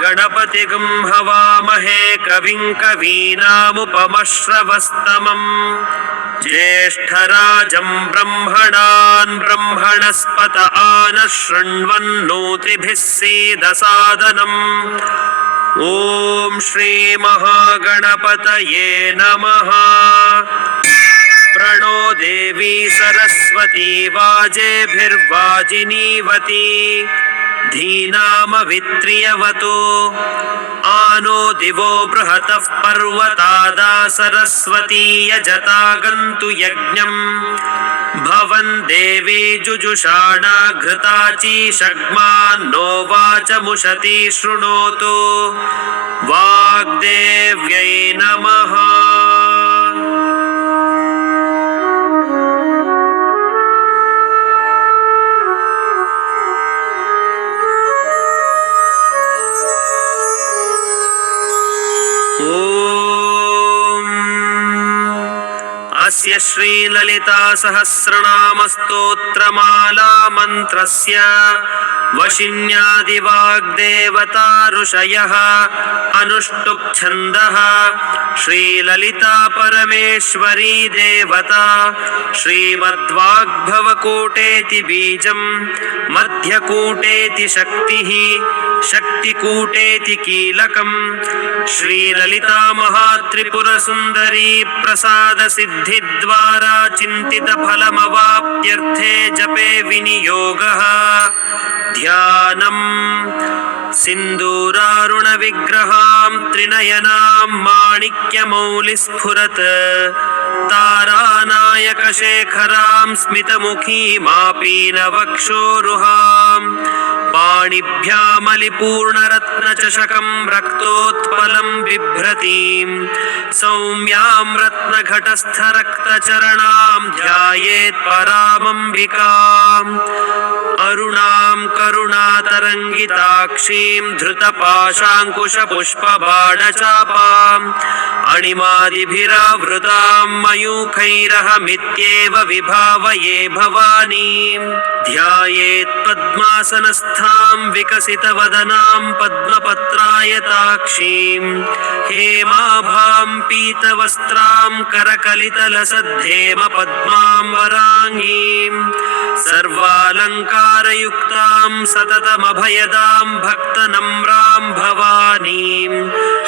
गणपतिगं हवामहे कविं कवीनामुपमश्रवस्तमम् ज्येष्ठराजं ब्रह्मणान् ब्रह्मणस्पत आनः शृण्वन्नोतिभिः सीदसादनम्। ॐ श्रीमहागणपतये नमः। प्रणो देवी सरस्वती वाजेभिर्वाजिनीवती धीनामवित्रियवतु आनो दिवो बृहतः पर्वतादा सरस्वती यजतागन्तु यज्ञम्। भवन् देवी जुजुषाणा घृताचीषग्मान्नो वाचमुशती शृणोतु। वाग्देव्यै नमः। अस्य श्रीललिता सहस्रनामस्तोत्रमाला मन्त्रस्य वशिन्यादिवाग्देवता ऋषयः अनुष्टुप् छन्दः। श्रीललिता परमेश्वरी देवता श्रीमद्वाग्भवकूटेति बीजं मध्यकूटेति शक्तिः शक्तिकूटेति कीलकम्। श्रीललिता महात्रिपुरसुन्दरी प्रसाद सिद्धिद्वारा चिन्तितफलमवाप्त्यर्थे जपे विनियोगः। ध्यानम् सिन्दूरारुणविग्रहां त्रिनयनां माणिक्यमौलिस्फुरत् तारानायकशेखरां स्मितमुखीमापीनवक्षोरुहां पाणिभ्यामलिपूर्णरत्नचषकं रक्तोत्पलं बिभ्रतीं सौम्यां रत्नघटस्थरक्तचरणां ध्यायेत् परामम्बिकाम्। अरुणां करुणातरङ्गिताक्षीं धृतपाशाङ्कुशपुष्पबाणचापाम् अणिमादिभिरावृतां मयूखैरहमित्येव विभावये भवानीं। ध्यायेत् पद्मासनस्थां विकसितवदनां पद्मपत्रायताक्षीं हेमाभां पीतवस्त्रां करकलितलसद्धेम पद्मां वराङ्गीं सर्वालङ्कारयुक्तां सततमभयदां भक्तनम्रां भवानीं।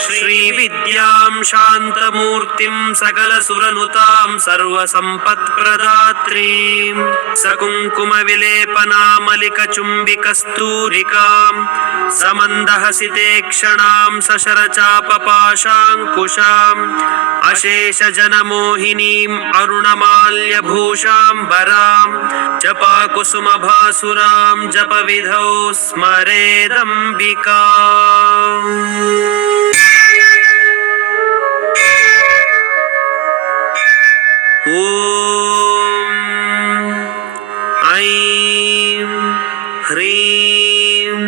श्रीविद्यां शान्तमूर्तिं सकलसुरनुतां सर्वसम्पत्प्रदात्रीं सकुङ्कुमविलेपनामलिकचुम्बिकस्तूरिकां समन्दहसितेक्षणां सशरचापपाशाङ्कुशाम् अशेषजनमोहिनीं अरुणमाल्यभूषाम्बरां जपाकुसुमभासुरां जपविधौ स्मरेदम्बिकाम्। ॐ ऐं ह्रीं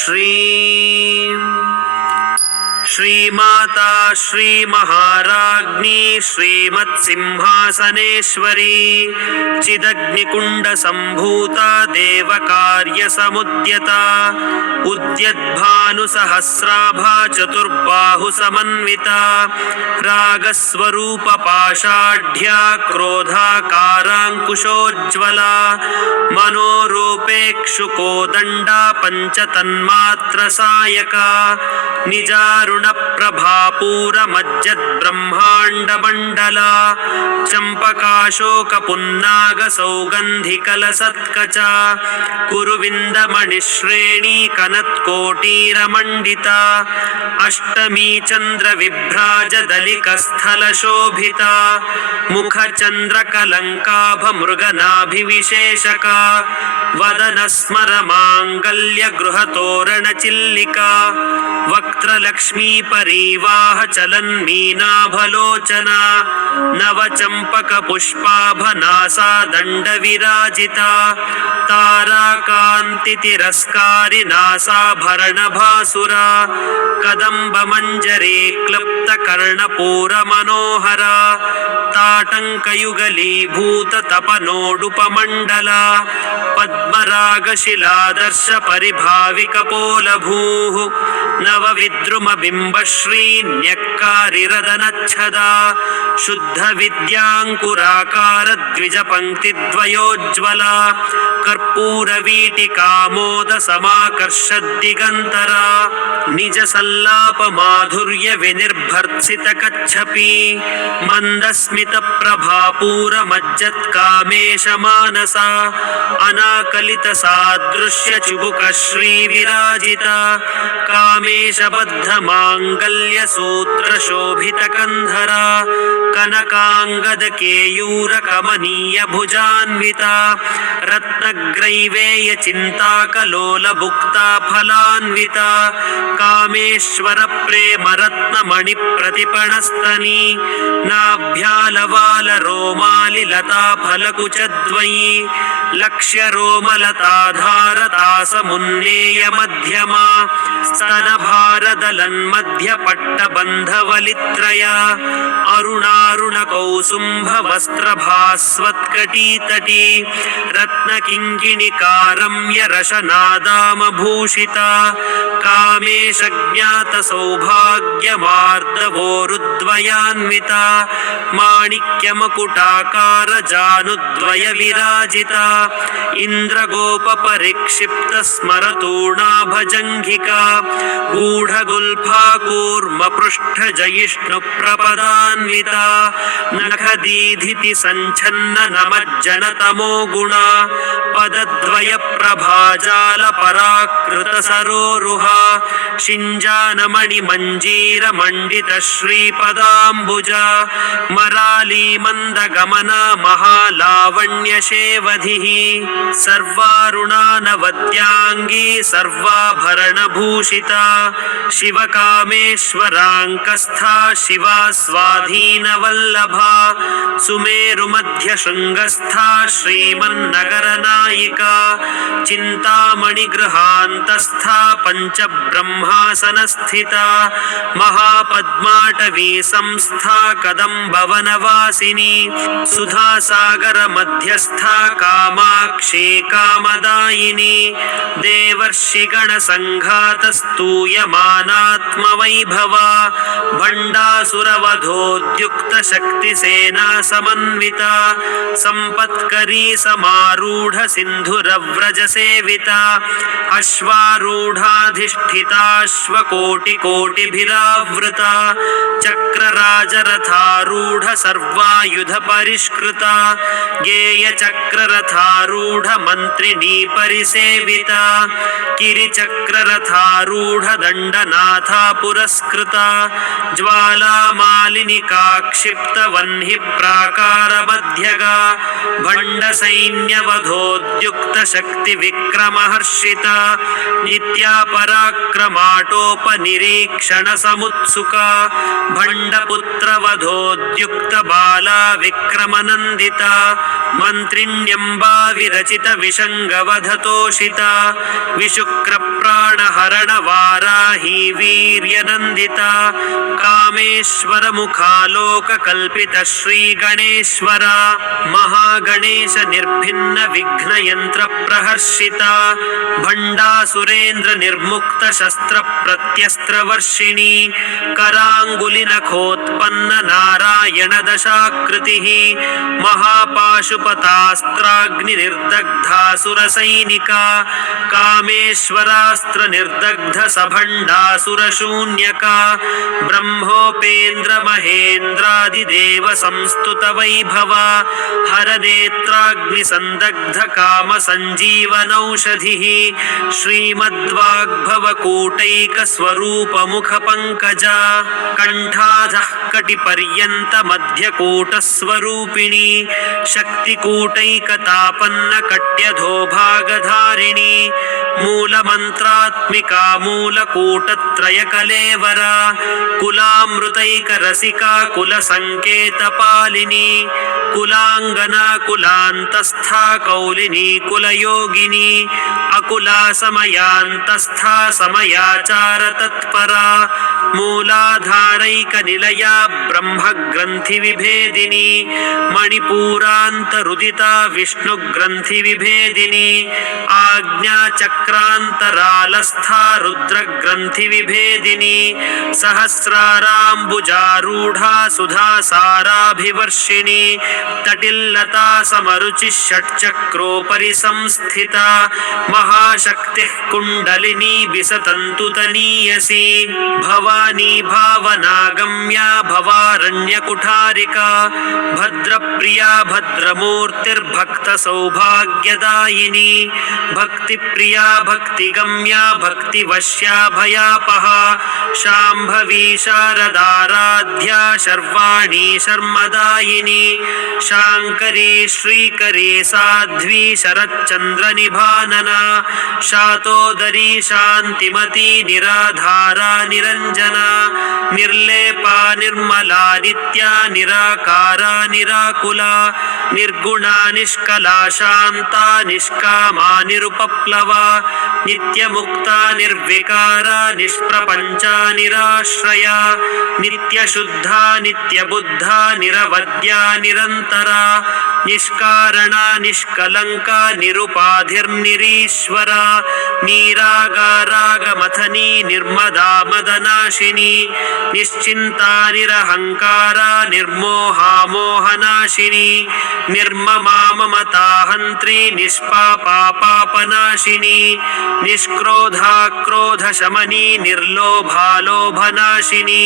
श्रीं श्रीमाता श्रीमहाराज्ञी श्रीमत्सिंहासनेश्वरी चिदग्निकुण्डसम्भूता देवकार्यसमुद्यता उद्यद्भानुसहस्राभा चतुर्बाहुसमन्विता रागस्वरूपपाषाढ्या क्रोधाकाराङ्कुशोज्ज्वला मनोरूपेक्षुकोदण्डा पञ्चतन्मात्रसायका निजारुणप्रभापूरमज्जद्ब्रह्माण्डमण्डला चम्पकाशोकपुन्नागसौगन्धिकलसत्कचा कुरुविन्दमणिश्रेणी कनत्कोटीरमण्डिता अष्टमी चन्द्रविभ्राजदलिकस्थलशोभिता मुखचन्द्रकलङ्काभमृगनाभिविशेषका वदनस्मरमाङ्गल्यगृहतोरणचिल्लिका वक्त्रलक्ष्मीपरीवाहचलन्मीनाभलोचना नवचम्पकपुष्पाभनासा दण्डविराजिता ताराकान्तितिरस्कारिनासाभरणभासुरा कदम्बमञ्जरी क्लुप्तकर्णपूरमनोहरा ताटङ्कयुगलीभूत तपनोडुपमण्डला पद्मरागशिलादर्श परिभाविकपोलभूः नवविद्रुमबिम्बश्रीन्यक्कारिरदनच्छदा शुद्धविद्याङ्कुराकार द्विजपङ्क्तिद्वयोज्ज्वला कर्पूरवीटिकामोद समाकर्षद्दिगन्तरा निजसल्लापमाधुर्य विनिर्भर्त्सितकच्छपी मन्दस्मितप्रभापूरमज्जत्कामेशमानसा अनाकलितसादृश्यचुबुकश्रीविराजिता कामेशबद्धमाङ्गल्यसूत्रशोभितकन्धरा कनकाङ्गदकेयूरकमनीयभुजान्विता रत्नग्रैवेयचिन्ताकलोलभुक्ता फलान्विता कामेश्वरप्रेमरत्नमणिप्रतिपणस्तनी नाभ्यालवालरोमालिलताफलकुचद्वयी लक्ष्यरोमलताधारतासमुन्नेयमध्यमा स्तनभारदलन्मध्यपट्टबन्धवलित्रया अरुणारुणकौसुम्भवस्त्रभास्वत्कटीतटी रत्नकिङ्किणिकारम्यरशनादामभूषिता कामेशज्ञातसौभाग्यमार्दवोरुद्वयान्विता माणिक्यमकुटाकारजानुद्वयविराजिता इन्द्रगोपपरिक्षिप्तस्मरतूणाभजङ्घिका गूढगुल्फाकूर्मपृष्ठजयिष्णुप्रपदान्विता नखदीधिति सञ्छन्ननमज्जनतमो गुणा पदद्वयप्रभाजालपराकृतसरोरुहा शिञ्जानमणिमञ्जीरमण्डितश्रीपदाम्बुजा मरालीमन्दगमना महालावण्यशेवधिः सर्वारुणानवद्याङ्गी सर्वाभरणभूषिता शिवकामेश्वराङ्कस्था शिवा स्वाधीनवल्लभा सुमेरुमध्यशृङ्गस्था श्रीमन्नगरनायिका चिन्तामणिगृहान्तस्था पञ्चब्रह्मासनस्थिता महापद्माटवी संस्था कदम्बवनवासिनी सुधासागरमध्यस्था कामाक्षी कामदायिनी देवर्षिगणसङ्घातस्तूयमानात्मवैभवा भण्डासुरवधोद्युक्तशक्तिसेना समन्विता सम्पत्करी समारूढ सिन्धुरव्रजसेविता अश्वारूढाधिष्ठिताश्वकोटिकोटिभिरावृता चक्रराजरथारूढ सर्वायुधपरिष्कृता गेयचक्ररथारूढ मन्त्रिणी परिसेविता किरिचक्ररथारूढ दण्डनाथा पुरस्कृता ज्वालामालिनिकाक्षिप्तवह्निः प्राकारमध्यगा भण्डसैन्यवधोद्युक्तशक्तिविक्रमहर्षिता नित्या पराक्रमाटोपनिरीक्षणसमुत्सुका भण्डपुत्रवधोद्युक्तबाला विक्रमनन्दिता मन्त्रिण्यम्बा विरचितविशङ्गवधतोषिता विशुक्रप्राणहरणवाराही वीर्यनन्दिता कामेश्वरमुखालोककल्पितश्रीगणेश्वरा महागणेश निर्भिन्नविघ्नयन्त्रप्रहर्षिता भण्डासुरेन्द्रनिर्मुक्तशस्त्रप्रत्यस्त्रवर्षिणी कराङ्गुलिनखोत्पन्ननारायणदशाकृतिः महापाशुपतास्त्राग्निनिर्दग्धासुरसैनिका कामेश्वरास्त्रनिर्दग्धसभण्डासुरशून्यका ब्रह्मोपेन्द्रमहेन्द्रादिदेवसंस्तुतवैभवा हरनेत्राग्निसन्दग्धकामसञ्जीवनौषधिः श्रीमद्वाग्भवकूटैकस्वरूपमुखपङ्कजा कण्ठाधः कटिपर्यन्तमध्यकूटस्वरूपिणी शक्तिकूटैकतापन्नकट्यधोभागधारिणी मूलमन्त्रात्मिका मूलकूटत्रयकलेवरा कुलामृतैकरसिका कुलसङ्केतपालिनी कुलाङ्गना कुलान्तस्था कौलिनी कुलयोगिनी अकुला समयान्तस्था समयाचार तत्परा मूलाधारैकनिलया ब्रह्मग्रन्थिविभेदिनी मणिपूरान्तरुदिता विष्णुग्रन्थिविभेदिनी आज्ञाचक्रान्तरालस्था रुद्रग्रन्थिविभेदिनी सहस्राराम्बुजारूढा सुधासाराभिवर्षिणी तटिल्लता समरुचिः षट्चक्रोपरि संस्थिता महाशक्तिः कुण्डलिनी विसतन्तुतनीयसी भवानी भावनागम्या भवारण्यकुठारिका भद्रप्रिया भद्रमूर्तिर्भक्तसौभाग्यदायिनी भक्तिप्रिया भक्तिगम्या भक्तिवश्या भयापहा शाम्भवी शारदाराध्या शर्वाणी शर्मदायिनी शाङ्करी श्रीकरी साध्वी शरच्चन्द्रनिभानना शातोदरी शान्तिमती निराधारा निरञ्जना निर्लेपा निर्मला नित्या निराकारा निराकुला निर्गुणा निष्कला शान्ता निष्कामा निरुपप्लवा नित्यमुक्ता निर्विकारा निष्प्रपञ्चा निराश्रया नित्यशुद्धा नित्यबुद्धा निरवद्या निरन्तरा निष्कारणा निष्कलङ्का निरुपाधिर्निरीश्वरा नीरागारागमथनी निर्मदा मदनाशिनी निश्चिन्ता निरहङ्कारा निर्मोहा मोहनाशिनी निर्ममा ममता हन्त्री निष्पापा पापनाशिनी निष्क्रोधा क्रोधशमनी निर्लोभा लोभनाशिनी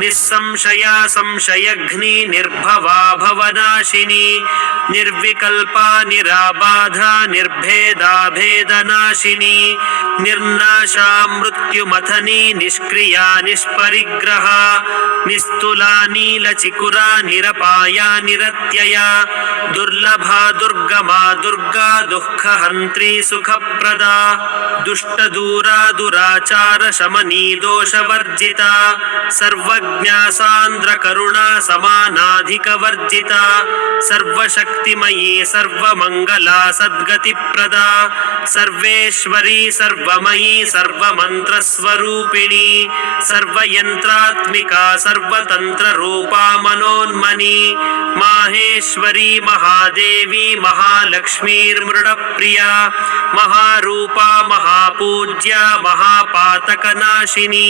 निस्संशया संशयघ्नी निर्भवा भवनाशिनी निर्विकल्पा निराबाधा निर्भेदा भेदनाशिनी निर्नाशा मृत्युमथनी निष्क्रिया निष्परिग्रहा निस्तुला नीलचिकुरा निरपाया निरत्यया दुर्लभा दुर्गमा दुर्गा दुःखहन्त्री सुखप्रदा दुष्टदूरा दुराचार शमनी दोषवर्जिता सर्वज्ञा सान्द्रकरुणा समानाधिकवर्जिता सर्वशक्तिमयी सर्वमङ्गला सद्गतिप्रदा सर्वेश्वरी सर्वमयी सर्वमन्त्रस्वरूपिणी सर्वयन्त्रात्मिका सर्वतन्त्ररूपा मनोन्मनी माहेश्वरी महादेवी महालक्ष्मीर्मृडप्रिया महारूपा महापूज्या महापातकनाशिनी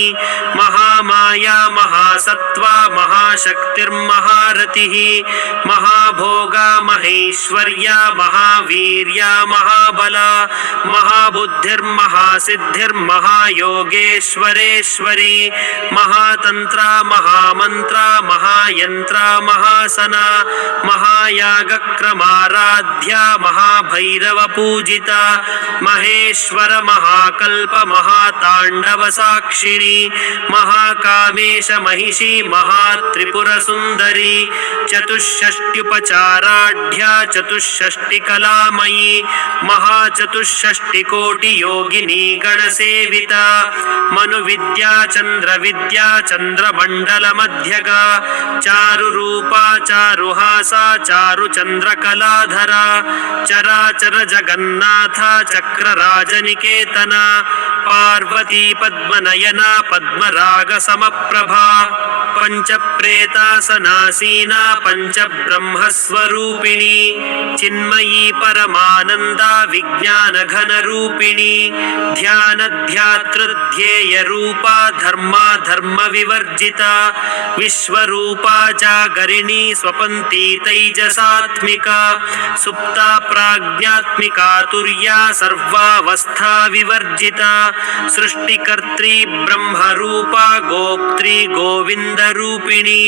महामाया महासत्त्वा महाशक्तिर्महारतिः महाभोगा महेश्वर्या महावीर्या महाबला महाबुद्धिर्महासिद्धिर्महायोगेश्वरेश्वरी महातन्त्रा महामन्त्रा महायन्त्रा महासना महायागक्रमाराध्या महाभैरवपूजिता महेश्वर महाकल्प महाताण्डवसाक्षिणी महाकामेश महिषी महात्रिपुरसुन्दरी चतुष्षष्ट्युपचाराढ्या चतुष्षष्टिकलामयी महाचतुष्षष्टिकोटियोगिनी गणसेविता मनुविद्या चन्द्रविद्या चन्द्रमण्डलमध्यगा चारुरूपा चारुहासा चारुचन्द्रकलाधरा चराचर जगन्नाथा चक्रराजनिकेतना पार्वती पद्मनयना पद्मरागसमप्रभा पञ्चप्रेतासनासीना पञ्चब्रह्मस्वरूपिणी चिन्मयी परमानन्दा विज्ञानघनरूपिणी ध्यानध्यातृध्येयरूपा धर्मा धर्मविवर्जिता विश्वरूपा जागरिणी स्वपन्ती तैजसात्मिका सुप्ता प्राज्ञात्मिका तुर्या सर्वावस्था विवर्जिता सृष्टिकर्त्री ब्रह्मरूपा गोप्त्री गोविन्दरूपिणी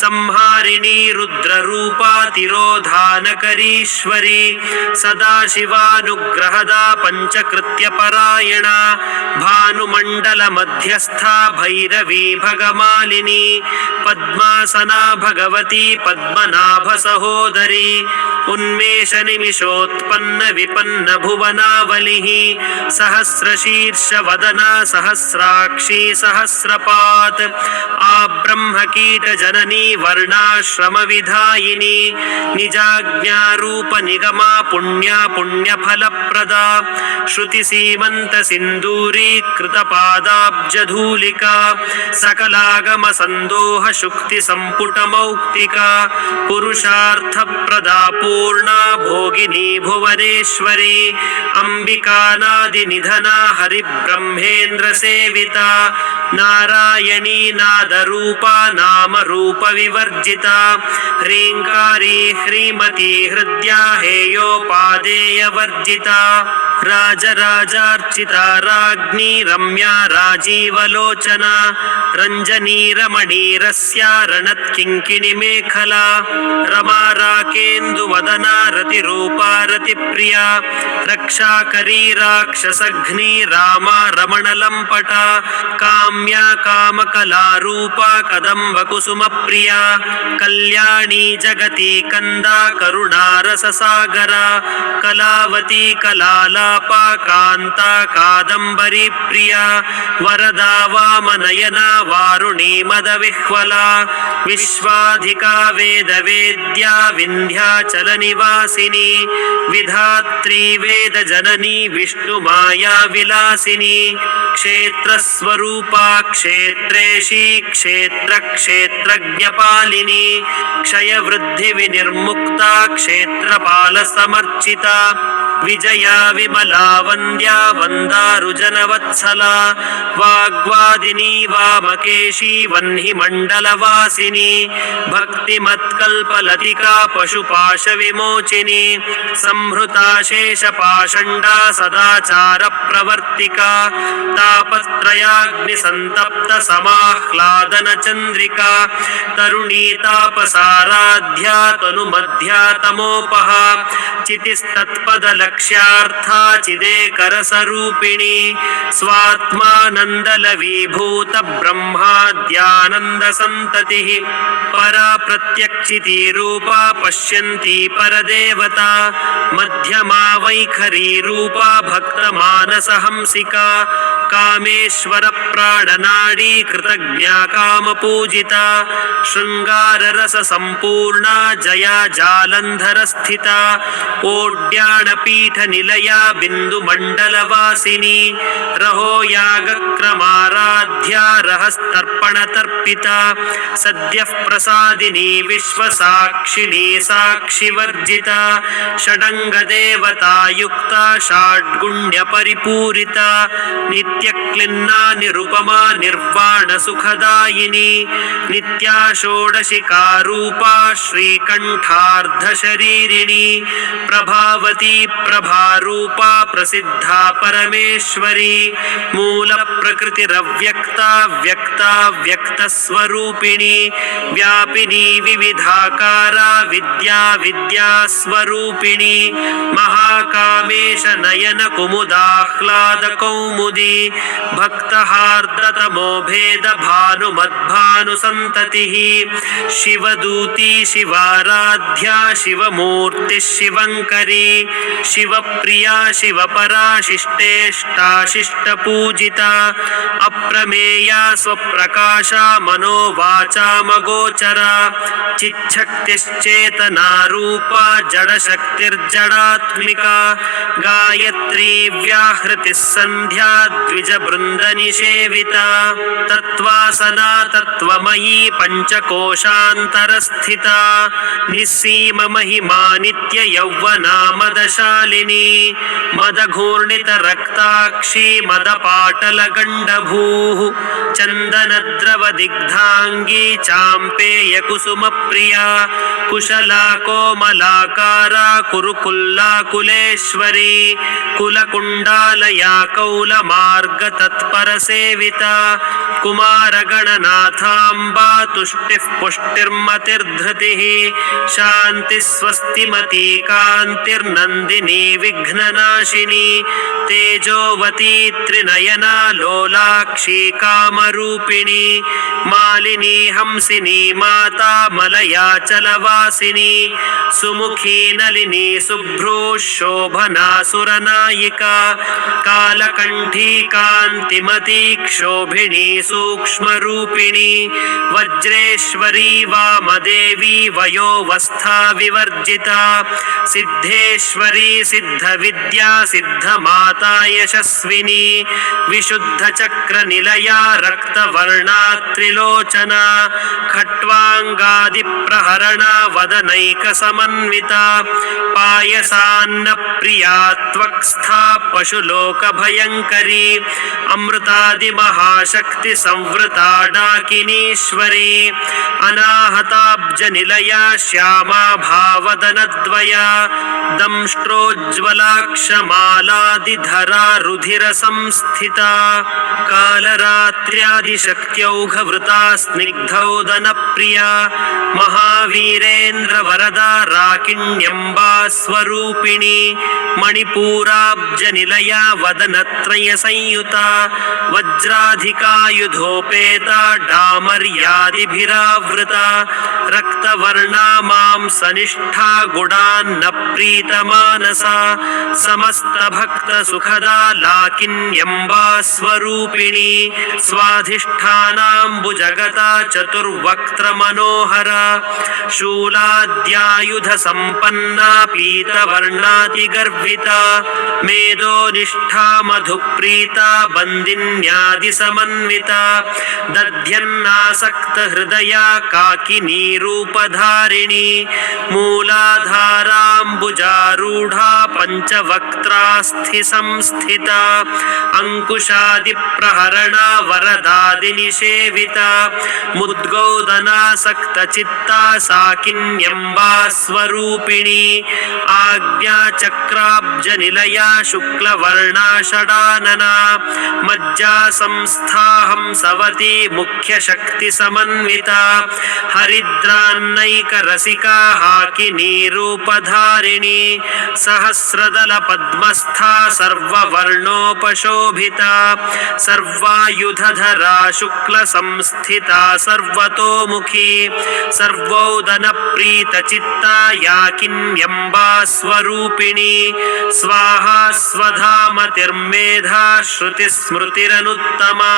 संहारिणी रुद्ररूपा तिरोधानकरीश्वरी सदाशिवानुग्रहदा पञ्चकृत्यपरायणा भानुमण्डलमध्यस्था भैरवी भगमालिनी पद्मासना भगवती पद्मनाभसहोदरी उन्मेष निमिषोत्पन्न विपन्न भुवनावलिः सहस्रशीर्ष वदना सहस्राक्षी सहस्रपात् आब्रह्मकीट जननी वर्णाश्रम विधायिनी निजाज्ञारूप निगमा पुण्या पुण्यफलप्रदा श्रुति सीमंत सिंदूरीकृत पादाब्जधूलिका सकलागम संदोह शुक्ति संपुट मौक्तिका पुरुषार्थ प्रदा पूर्णा भोगिनी भुवनेश्वरी अंबिकानादि निधना हरिब्रह्मेन्द्र सेविता नारायणी नादरूपा नाम रूप विवर्जिता ह्रींकारी ह्रीमती हृद्या हेयोपादेय वर्जिता राजराजार्चिता राज्ञी रम्या राजीवलोचना रंजनी रमणीरस्या रणत्किङ्किणी मेखला रमा राकेन्दुवदना रतिरूपा रतिप्रिया रक्षाकरी राक्षसघ्नी रामा रमणलम्पटा काम्या कामकलारूपा कदम्बकुसुमप्रिया कल्याणी जगती कंदा करुणारससागरा कलावती कलालापा कांता कादंबरी प्रिया वरदा वामनयना वारुणी मदविह्वला विश्वाधिका वेदवेद्या विन्ध्याचल निवासिनी विधात्री वेद जननी विष्णुमाया विलासिनी क्षेत्रस्वरूपा क्षेत्रेशी क्षेत्र क्षेत्रज्ञपालिनी क्षयवृद्धि विनिर्मुक्ता क्षेत्रपाल समर्चिता विजया विमला वन्द्या वन्दारुजनवत्सला वाग्वादिनी वामकेशी वह्नि मण्डलवासिनी भक्तिमत्कल्पलतिका पशुपाश विमोचिनी संहृता शेषपाषण्डा सदाचार प्रवर्तिका तापत्रयाग्निसन्तप्त समाह्लादन चन्द्रिका तरुणी तापसाराध्या तनुमध्या तमोपहा चितिस्तत्पदलक्ष्यार्था चिदेकरसरूपिणी स्वात्मानन्दलवीभूत ब्रह्माद्यानन्दसन्ततिः परा प्रत्यक्षिती रूपा पश्यन्ती परदेवता मध्यमा वैखरी रूपा भक्तमानसहंसिका कामेश्वर प्राणनाडी कृतज्ञा कामपूजिता शृंगाररस संपूर्णा जया जालंधर स्थिता ओड्याणपीठ निलया बिंदु मंडलवासिनी रहो यागक्रमाराध्या रहस्तर्पण तर्पिता सद्यः प्रसादिनी विश्वसाक्षिणी साक्षिवर्जिता षडंगदेवता युक्ता षाड्गुण्य परिपूरिता नित्यक्लिन्ना निरुपमा निर्वाण सुखदायिनी नित्या षोडशिका रूपा श्रीकंठार्ध शरीरिणी प्रभावती प्रभारूपा प्रसिद्धा परमेश्वरी मूल प्रकृतिरव्यक्ता व्यक्ता व्यक्तस्वरूपिणी व्यापिनी विविधाकारा विद्या विद्यास्वरूपिणी महाकामेश नयन कुमुदाह्लाद कौमुदी भक्तहार्द्रतमो भेद भानुमद्भानुसन्ततिः शिवदूती शिवाराध्या शिवमूर्ति शिवङ्करी शिवप्रिया शिवपरा शिष्टेष्टा शिष्टपूजिता अप्रमेया स्वप्रकाशा मनोवाचामगोचरा चिच्छक्तिश्चेतना रूपा जडशक्तिर्जडात्मिका गायत्री व्याहृतिः संध्या द्विजबृन्दनिषेविता तत्त्वासना तत्त्वमयी पञ्चकोशान्तरस्थिता निस्सीम महिमा नित्य यौवना मदशालिनी मदघूर्णितरक्ताक्षी मदपाटलगण्डभूः चन्दनद्रवदिग्धाङ्गी चाम्पेयकुसुमप्रिया कुशला कोमलाकारा कुरुकुल्लाकुलेश्वरी कुलकुण्डालया कौलमार्गतत्परसेविता कुमारगणनाथाम्बा तुष्टिः पुष्टिर्मतिर्धृतिः शान्तिः स्वस्तिमती कान्तिर्नन्दिनी विघ्ननाशिनी तेजोवती त्रिनयना लोलाक्षी कामरूपिणी मालिनी हंसिनी माता मलयाचलवासिनी सुमुखी नलिनी शुभ्रू शोभना सुरनायिका कालकण्ठी कान्तिमती क्षोभिणी सूक्ष्मरूपिणी वज्रेश्वरी वामदेवी वयोवस्था विवर्जिता सिद्धेश्वरी सिद्धविद्या सिद्धमाता यशस्विनी विशुद्धचक्रनिलया रक्तवर्णा त्रिलोचना खट्वाङ्गादिप्रहरणा वदनैकसमन्विता पायसान्नप्रिया त्वक्स्था पशुलोकभयङ्करी अमृतादिमहाशक्तिसंवृता डाकिनीश्वरी अनाहताब्जनिलया श्यामा भावदनद्वया दंष्ट्रोज्ज्वलाक्षमालादिधरा रुधिरसंस्थिता कालरात्र्यादिशक्त्यौघवृता स्निग्धौदनप्रिया महावीरेन्द्रवरदा राकिण्यम्बा स्वरूपिणी मणिपूराब्जनिलया वदनत्रयसंयुता वज्राधिकायुधोपेता डामर्यादिभिरावृता रक्तवर्णा मांसनिष्ठा गुडान्नप्रीतमानसा समस्तभक्तसुखदा लाकिन्यम्बा स्वरूपिणी स्वाधिष्ठानाम्बुजगता चतुर्वक्त्रमनोहरा शूलाद्यायुधसम्पन्ना पीतवर्णातिगर्विता मेधोनिष्ठा मधुप्रीता बन्दिन्यादिसमन्विता दध्यन्नासक्तहृदया काकिनीरूपधारिणी मूलाधाराम्बुजारूढा पञ्चवक्त्रास्थिसंस्थिता अंकुशादिप्रहरणा वरदादिनिषेविता मुद्गौदनासक्तचित्ता साकिन्यम्बा स्वरूपिणी आज्ञाचक्राब्जनिलया शुक्लवर्णा षडानना मज्जासंस्था हंसवती मुख्यशक्तिसमन्विता हरिद्रान्नैकरसिका हाकिनीरूपधारिणी सहस्रदलपद्मस्था सर्ववर्णोपशोभिता सर्वायुधधरा शुक्लसंस्थिता सर्वतोमुखी सर्वोदनप्रीतचित्ता याकिन्यम्बा स्वरूपिणी स्वाहा स्वधामतिर्मेधा श्रुतिस्मृतिरनुत्तमा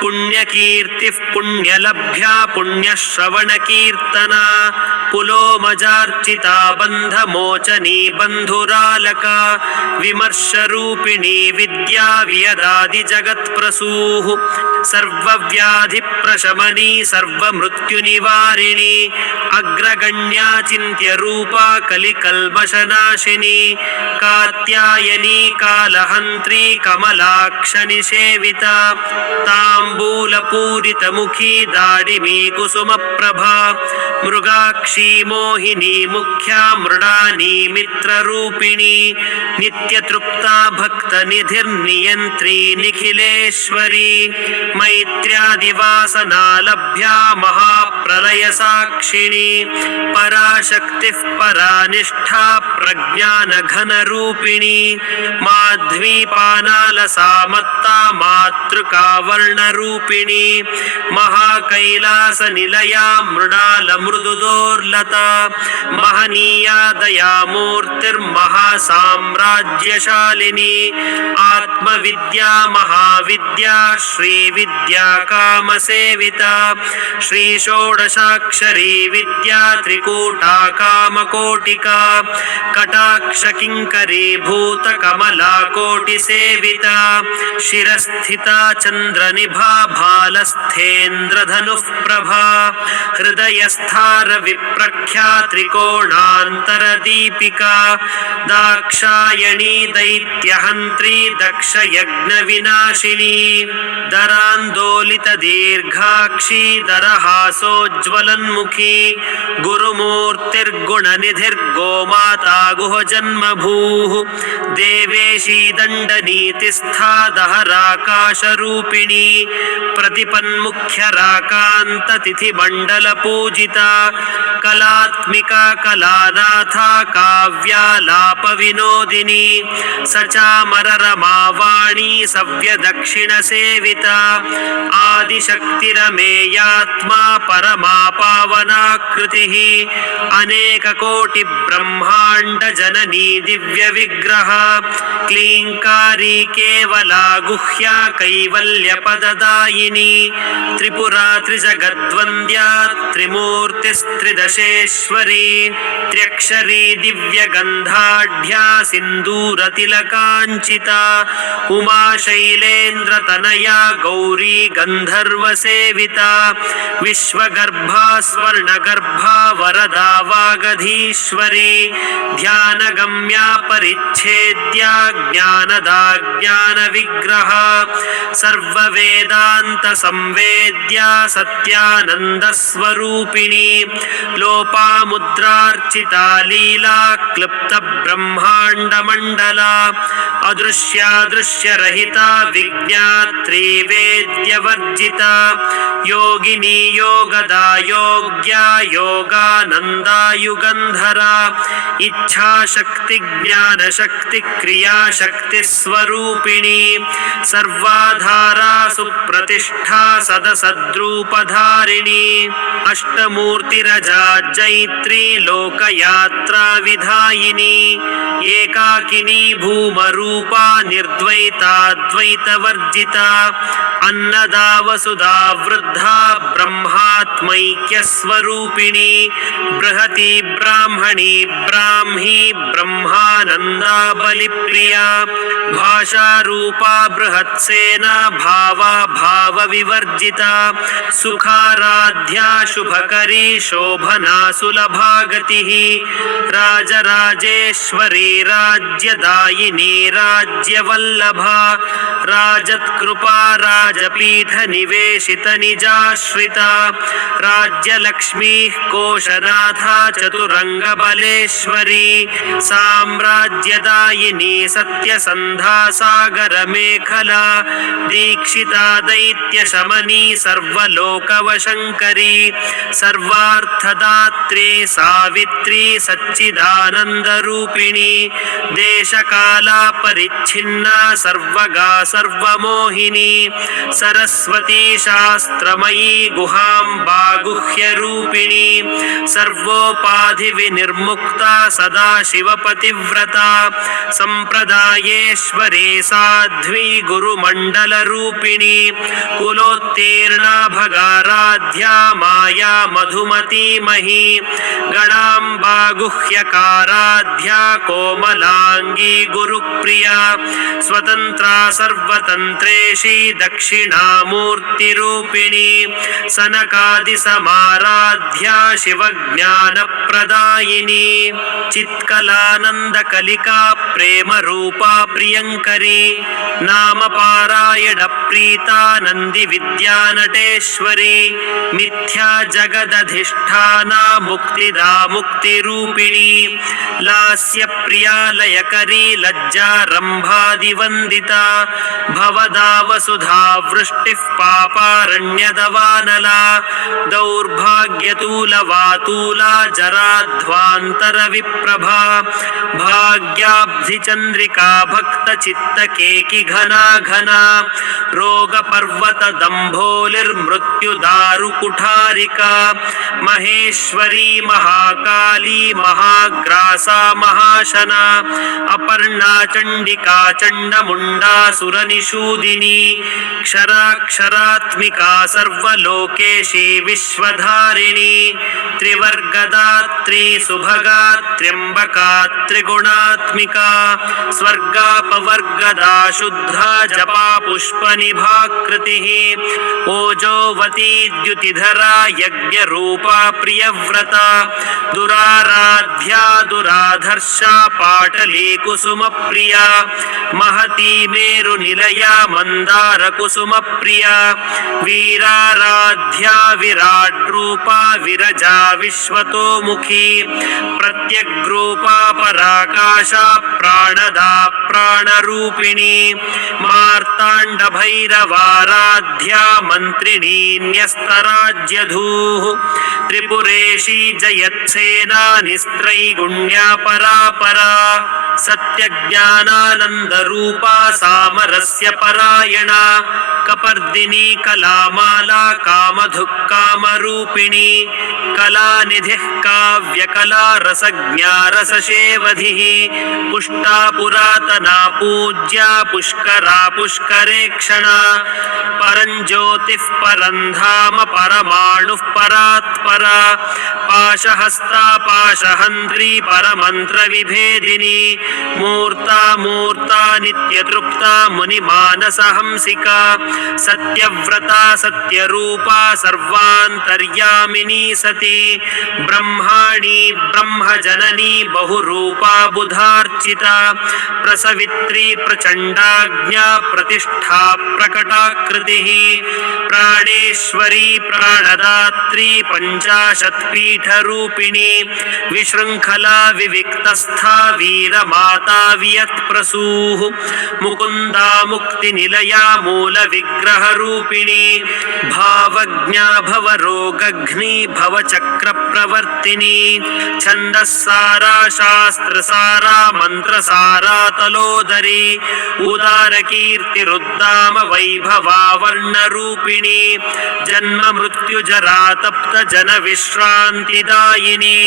पुण्यकीर्तिः पुण्यलभ्या पुण्यश्रवणकीर्तना पुलोमजार्चिता बन्धमोचनी बन्धुरालका विमर्शरूपिणी विद्या व्यदादिजगत्प्रसूः सर्वव्याधिप्रशमनी सर्वमृत्युनिवारिणी अग्रगण्या चिन्त्यरूपा कलिकल्मषनाशिनी कात्यायनी कालहन्त्री कमलाक्षनिषेविता ताम्बूलपूरितमुखी दाडिमी कुसुमप्रभा मृगाक्षी मोहिनी मुख्या मृडानी मित्ररूपिणी नित्यतृप्ता भक्तनिधिर्नियन्त्री निखिलेश्वरी मैत्र्यादिवासना लभ्या महाप्रलयसाक्षिणी पराशक्तिः परानिष्ठा प्रज्ञानघनरूपिणी माध्वीपानालसामत्ता मातृकावर्णरूपिणी महाकैलासनिलया मृडालमृदुदोर्लता महनीया दयामूर्तिर्महासाम्राज्यशालिनी आत्मविद्या महाविद्या श्रीविद्या कामसेविता श्रीषोडशाक्षरी विद्या त्रिकूटा कामकोटिका कटाक्षकिङ्करी भूतकमला कोटिसेविता शिरस्थिता चन्द्रनिभा भालस्थेन्द्रधनुः प्रभा हृदयस्थार विप्रख्या त्रिकोणान्तरदीपिका दा दाक्षायणी दैत्यहन्त्री दक्षयज्ञविनाशिनी दरान्दोलितदीर्घाक्षी दरहासोज्ज्वलन्मुखी गुरुमूर्तिर्गुणनिधिर्गोमाता गुहजन्मभूः देवेशी दण्डनीतिस्था दहराकाशरूपिणी प्रतिपन्मुख्यराकान्ततिथिमण्डलपूजिता कलात्मिका कलानाथा काव्यालापविनोदिनी सचामररमावाणी सव्यदक्षिणसेविता आदिशक्तिरमेयात्मा परमा पावनाकृतिः अनेककोटिब्रह्माण्डजननी दिव्यविग्रह क्लीङ्कारी केवला गुह्या कैवल्यपददायिनी त्रिपुरा त्रिजगद्वन्द्या त्रिमूर्तिस्त्रिदशेश्वरी त्र्यक्षरी दिव्यगन्धाढ्या सिन्दूरतिलकाञ्चिता उमा शैलेन्द्रतनया गौरी गन्धर्वसेविता विश्वगर्भा स्वर्णगर्भा वरदा वागधीश्वरी ध्यानगम्या परिच्छेद्या ज्ञानदा ज्ञानविग्रह सर्ववेदान्तसंवेद्या सत्यानन्दस्वरूपिणी लोपामुद्रार्चिता लीला क्लुप्तब्रह्माण्डमण्डला अदृश्यादृश्यरहिता विज्ञात्री वेद्यवर्जिता योगिनी योगदा योग्या योगानन्दा युगन्धरा इच्छाशक्ति ज्ञानशक्ति क्रियाशक्तिस्वरूपिणी सर्वाधारा सुप्रतिष्ठा सदसद्रूपधारिणी अष्टमूर्तिरजा जैत्री लोकयात्रा विधायिनी एकाकिनी भूमरूपा निर्द्वैताद्वैतवर्जिता अन्नदा वसुधा वृद्धा ब्रह्मात्मैक्यस्वरूपिणी बृहती ब्राह्मणी ब्राह्मी ब्रह्मानन्दा बलिप्रिया भाषारूपा बृहत्सेना भावा भावविवर्जिता सुखाराध्या शुभकरी शोभना सुलभा गतिः राजराजेश्वरी राज्यदायिनी राज्यवल्लभा राजत्कृपा राजपीठनिवेशितनिजाश्रिता राज्यलक्ष्मीः कोशनाथा चतुरङ्गबलेश्वरी साम्राज्यदायिनी सत्यसन्धा सागरमेखला दीक्षिता दैत्यशमनी सर्वलोकवशङ्करी सर्वार्थदात्री सावित्री सच्चिदानन्दरूपिणी देशकाला परिच्छिन्ना सर्वगा सर्वमोहिनी सरस्वती शास्त्रमयी गुहाम्बा गुह्यरूपिणी सर्वोपाधिविनिर्मुक्ता सदा शिवपतिव्रता सम्प्रदायेश्वरी साध्वी गुरुमण्डलरूपिणी कुलोत्तीर्णा भगाराध्या माया मधुमती मही गणाम्बा गुह्यकाराध्या कोमलाङ्गी गुरुप्रिया स्वतन्त्रा सर्वतन्त्रेशी दक्षिणामूर्तिरूपिणी सनकादिसमाराध्या शिवज्ञानप्रदायिनी चित्कलानन्दकलिका प्रेमरूपा प्रियङ्करी नामपारायणप्रीता नन्दिविद्यानटेश्वरी मिथ्या जगदधिष्ठाना मुक्तिदा मुक्तिरूपिणी लास्यप्रिया लयकरी लज्जारम्भादिवन्दिता भवदा वसुधा वृष्टिः पापारण्यदवानला दौर्भाग्यतूलवातूला जराध्वान्तरविप्रभा भाग्याब्धिचन्द्रिका भक्तचित्तकेकि घना घना रोगपर्वतदम्भोलिर्मृत्युदारुकुठारिका महेश्वरी महाकाली महाग्रासा महाशना अपर्णा चण्डी चण्डिका चण्डमुण्डासुरनिषूदिनी क्षराक्षरात्मिका सर्वलोकेशी विश्वधारिणी त्रिवर्गदात्री सुभगा त्र्यम्बका त्रिगुणात्मिका स्वर्गापवर्गदा शुद्धा जपा पुष्पनिभाकृतिः ओजोवती द्युतिधरा यज्ञरूपा प्रियव्रता दुराराध्या दुराधर्षा पाटली कुसुमप्रिया महती मेरुनिलया मन्दारकुसुमप्रिया वीराराध्या विराड्रूपा विरजा विश्वतोमुखी प्रत्यग्रूपा पराकाशा प्राणदा प्राणरूपिणी मार्ताण्डभैरवाराध्या मन्त्रिणी न्यस्तराज्यधूः त्रिपुरेशी जयत्सेना निस्त्रैगुण्या परापरा सत्यज्ञानानन्दरूपा सामरस्य परायणा कपर्दिनी कलामाला कामधुक्कामरूपिणी कलानिधिः काव्यकला रसज्ञा रससेवधिः पुष्टा पुरातना पूज्या पुष्करा पुष्करेक्षणा परञ्ज्योतिः परन्धाम परमाणुः परात्परा पाशहस्ता पाशहन्त्री परमन्त्रविभेदिनी मूर्ता मूर्ता नित्यतृप्ता मुनिमानसहंसिका सत्यव्रता सत्यरूपा सर्वान्तर्यामिनी सती ब्रह्माणी ब्रह्मजननी बहुरूपा बुधार्चिता प्रसवित्री प्रचण्डाज्ञा प्रतिष्ठा प्रकटाकृतिः प्राणेश्वरी प्राणदात्री पञ्चाशत्पीठरूपिणी विशृङ्खला विविक्तस्था वीरमाता वियत्प्रसूः मुकुन्दा मुक्तिनिलया मूलविग्रहरूपिणी भावज्ञा भवरोगघ्नी भवचक्रप्रवर्तिनी छन्दस्सारा शास्त्रसारा मन्त्रसारा तलोदरी उदारकीर्तिरुद्दाम वैभवा वर्णरूपिणी जन्म मृत्युजरा तप्त जनविश्रान्तिदायिनी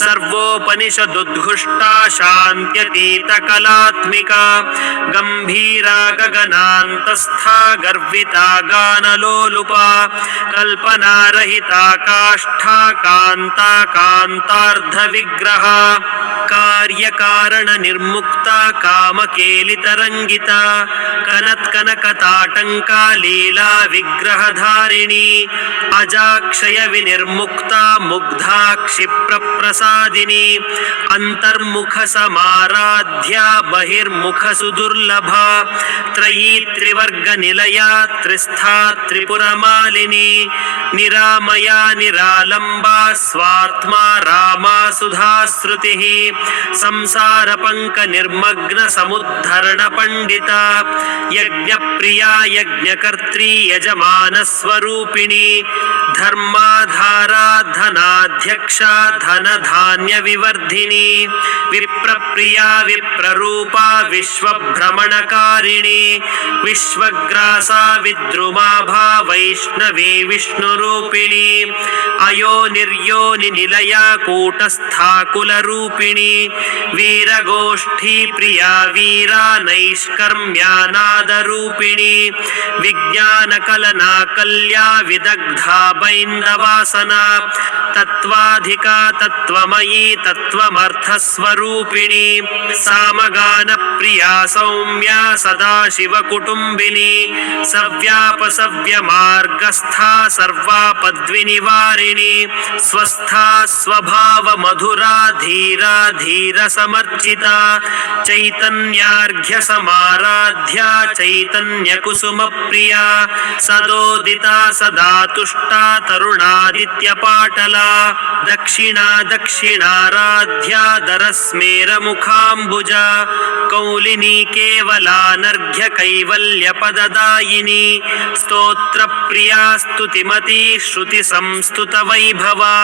सर्वोपनिषदुद्घुष्टा शान्त्यतीतकलात्मिका गम्भीरा गगनान्तस्था गर्विता गानलोलुपा कल्पनारहिता काष्ठा कान्ता कान्तार्धविग्रहा कार्यकारणनिर्मुक्ता कामकेलितरङ्गिता कनत्कनकताटङ्का लीला विग्रहधारिणी अजाक्षयविनिर्मुक्ता मुग्धा क्षिप्रप्रसादिनी अन्तर्मुखसमाराध्या बहिर्मुखसुदुर्लभा त्रयी त्रिवर्गनिलया त्रिस्था त्रिपुरमालिनी निरामया निरालम्बा स्वात्मा रामा सुधाश्रुतिः संसारपङ्कनिर्मग्नसमुद्धरणपण्डिता यज्ञप्रिया यज्ञकर्त्री यजमानस्वरूपिणी धर्माधारा धनाध्यक्षा धनधान्यविवर्धिनी विप्रप्रिया विप्ररूपा विश्वभ्रमणकारिणी विश्वग्रासा विद्रुमाभा वैष्णवी विष्णुरूपिणी अयोनिर्योनिनिलया कूटस्था कुलरूपिणी वीरगोष्ठी प्रिया वीरा नैष्कर्म्यानादरूपिणी विज्ञानकलना कल्या विदग्धा बैन्दवासना तत्त्वाधिका तत्त्वमयी तत्त्वमर्थस्वरूपिणी सामगानप्रिया सौम्या सदाशिवकुटुम्बिनी सव्यापसव्यमार्गस्था सर्वापद्विनिवारिणी स्वस्था स्वभावमधुरा धीरा धीरसमर्चिता चैतन्यार्घ्यसमाराध्या चैतन्यकुसुमप्रिया सदोदिता सदा तुष्टा तरुणादित्यपाटला दक्षिणा दक्षिणाराध्या दरस्मेरमुखाम्बुजा कौलिनी केवलानर्घ्य कैवल्यपददायिनी स्तोत्रप्रिया स्तुतिमती श्रुतिसंस्तुतवैभवा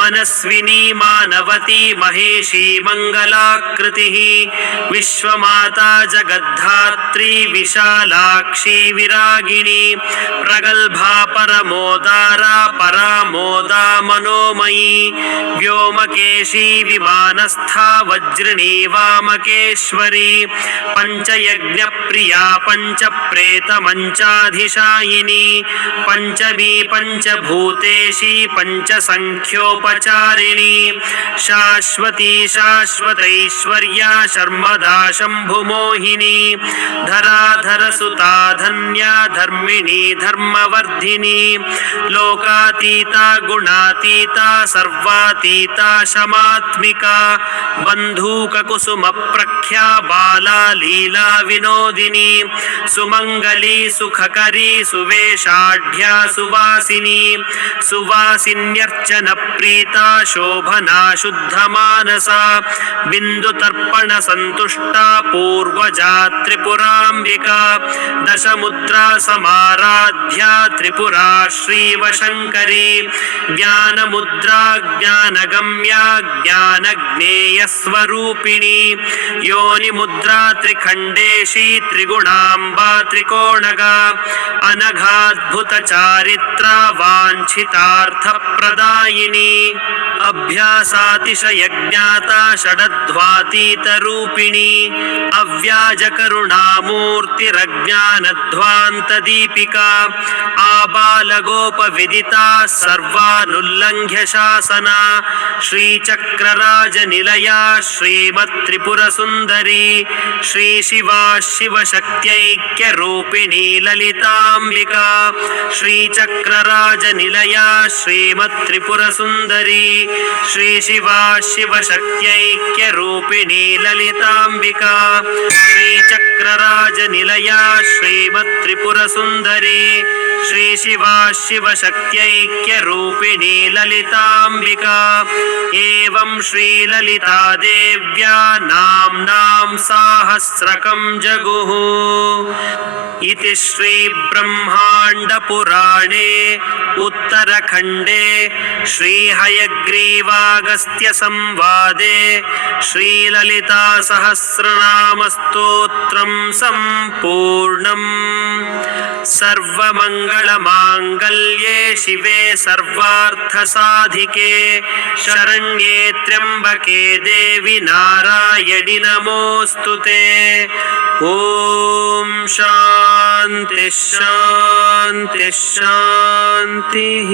मनस्विनी मानवती महेशी मङ्गलाकृतिः विश्वमाता जगद्धात्री विशालाक्षी विरागिणी प्रगल्भा परमोदारा परामोदा मनोमयी व्योमकेशी विमानस्था वज्रिणी वामकेश्वरी पंचयज्ञप्रिया पंचप्रेतमंचाधिशायिनी पंचमी पंचभूतेशी पंचसंख्योपचारिणी शाश्वती शाश्वतैश्वर्या शर्मदा शम्भुमोहिनी धराधरसुता धन्या धर्मिणी धर्मवर्धिनी लोकातीता गुणातीता सर्वातीता शमात्मिका बन्धूककुसुमप्रख्या बाला लीला विनोदिनी सुमंगली सुखकरी सुवेशाढ्या सुवासिनी सुवासिन्यर्चन प्रीता शोभना शुद्धमानसा बिन्दुतर्पण संतुष्टा पूर्वजा त्रिपुराम्बिका दशमुद्रा समाराध्या त्रिपुरा श्रीवशङ्करी ज्ञानमुद्रा ज्ञानगम्या ज्ञानज्ञेयस्वरूपिणी योनिमुद्रा त्रिखण्डेशी त्रिगुणाम्बा त्रिकोणगा अनघाद्भुतचारित्रा वाञ्छितार्थप्रदायिनी अभ्यासातिशयज्ञाता षडध्वातीतरूपिणी अव्याजकरुणामूर्तिरज्ञानध्वान्तदीपिका आबालगोपविदिता सर्वानुल्लङ्घ्य शासना श्रीचक्रराजनिलया श्रीमत्त्रिपुरसुन्दरी श्रीशिवा शिवशक्त्यैक्यरूपिणी ललिताम्बिका श्रीचक्रराजनिलया श्रीमत्त्रिपुरसुन्दरी श्रीशिवा शिवशक्त्यैक्यरूपिणी ललिताम्बिका श्रीचक्रराजनिलया श्रीमत्त्रिपुरसुन्दरी श्रीशिवा शिवशक्त्यैक्यरूपिणी ललिताम्बिका एवं श्रीललिता देव्या नाम्नां साहस्रकं जगुः इति श्रीब्रह्माण्डपुराणे उत्तरखण्डे श्रीहयग्रीवागस्त्यसंवादे श्रीललितासहस्रनामस्तोत्रं सम्पूर्णम् सर्वमङ्गलमाङ्गल्ये शिवे सर्वार्थसाधिके शरण्ये त्र्यम्बके देवि नारायणि नमोऽस्तुते। ॐ शान्ति शान्ति शान्तिः।